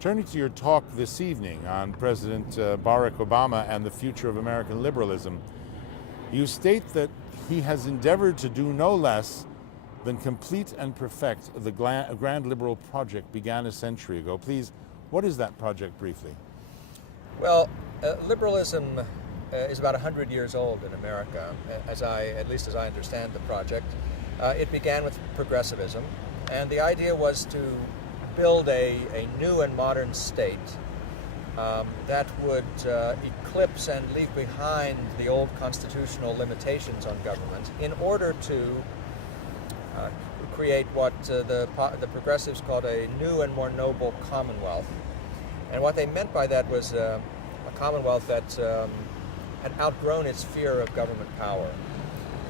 Turning to your talk this evening on President Barack Obama and the future of American liberalism, you state that he has endeavored to do no less than complete and perfect the grand liberal project began a century ago. Please, what is that project briefly? Well, liberalism is about 100 years old in America, at least as I understand the project. It began with progressivism, and the idea was to build a new and modern state that would eclipse and leave behind the old constitutional limitations on government in order to create what the progressives called a new and more noble commonwealth. And what they meant by that was a commonwealth that had outgrown its fear of government power,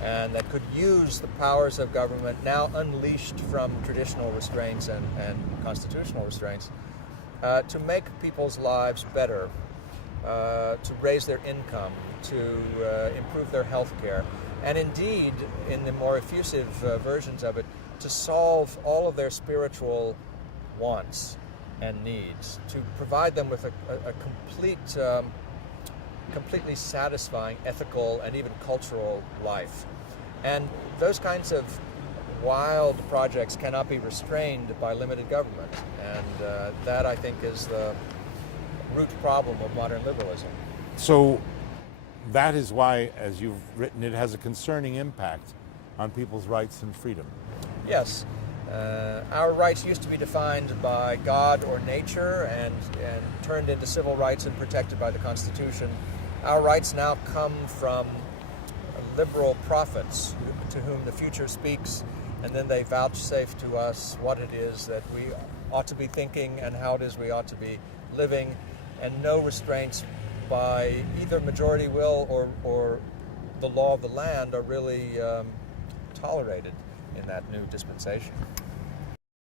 and that could use the powers of government now unleashed from traditional restraints and constitutional restraints to make people's lives better, to raise their income, to improve their health care, and indeed, in the more effusive versions of it, to solve all of their spiritual wants and needs, to provide them with a completely satisfying ethical and even cultural life. And those kinds of wild projects cannot be restrained by limited government. And that, I think, is the root problem of modern liberalism. So that is why, as you've written, it has a concerning impact on people's rights and freedom. Yes. Our rights used to be defined by God or nature and turned into civil rights and protected by the Constitution. Our rights now come from liberal prophets to whom the future speaks, and then they vouchsafe to us what it is that we ought to be thinking and how it is we ought to be living, and no restraints by either majority will or the law of the land are really tolerated in that new dispensation.